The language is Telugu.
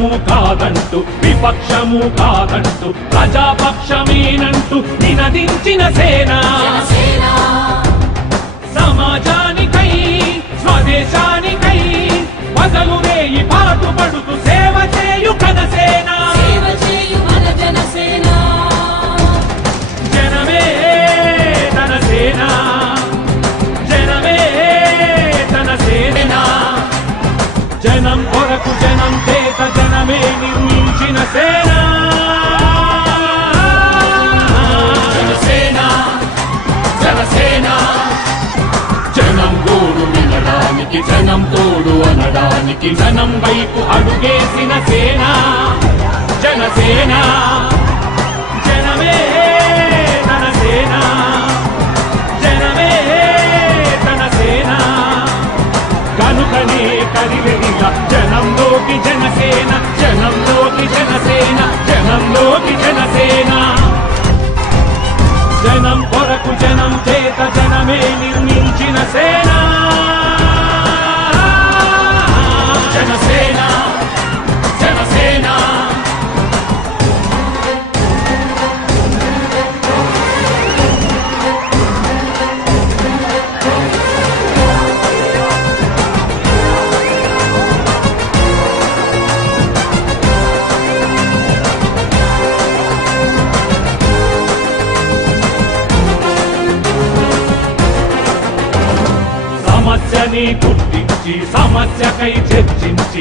ప్రతిపక్షము కాదంటూ విపక్షము కాదంటూ ప్రజాపక్షమేనంటూ నినదించిన సేన సమాజానికై స్వదేశానికై వదలు వేయి పాటుపడుతూ సేవ చేయు జనసేన జనమే తన సేన జనమే తన సేన జనం కొరకు జనం చేత జనమే నిర్మించిన సేన జనసేన జనసేన జనం గోడు వినడానికి జనం తోడు అనడానికి జనం వైపు అడుగేసిన సేన జనసేన జనమే తన సేన జనమే తన సేన కనుకనే కదిలిన జనంలోకి జనసేన జనంలోకి జనసేన జనంలోకి జనసేన జనం కొరకు జనం చేత జనమే నిర్మించిన సేన జనసేన జనసేన సమస్యని గుర్తించి సమస్యకై చర్చించి